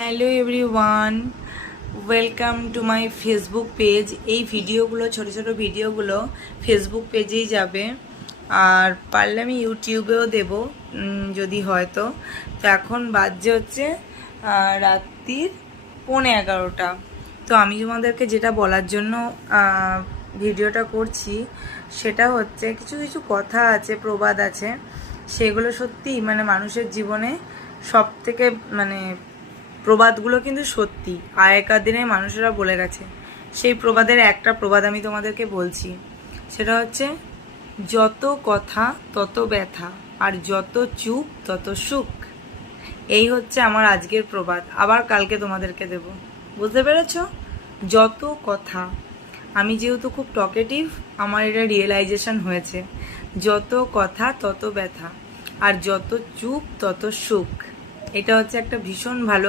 Hello everyone, welcome to my Facebook page. এই ভিডিওগুলো ছোট ছোট ভিডিওগুলো ফেসবুক পেজেই যাবে, আর পারলে আমি ইউটিউবেও দেব যদি হয়তো। তো এখন বাজছে হচ্ছে রাত্রির 11:15। তো আমি তোমাদেরকে যেটা বলার জন্য ভিডিওটা করছি সেটা হচ্ছে কিছু কিছু কথা আছে, প্রবাদ আছে, সেগুলো সত্যি মানে মানুষের জীবনে সব থেকে মানে প্রবাদগুলো কিন্তু সত্যি আগেকার দিনে মানুষেরা বলে গেছে। সেই প্রবাদের একটা প্রবাদ আমি তোমাদেরকে বলছি, সেটা হচ্ছে যত কথা তত ব্যথা, আর যত চুপ তত সুখ। এই হচ্ছে আমার আজকের প্রবাদ, আবার কালকে তোমাদেরকে দেব। বুঝতে পেরেছো? যত কথা, আমি যেহেতু খুব টকেটিভ, আমার এটা রিয়েলাইজেশন হয়েছে। যত কথা তত ব্যথা, আর যত চুপ তত সুখ। এটা হচ্ছে একটা ভীষণ ভালো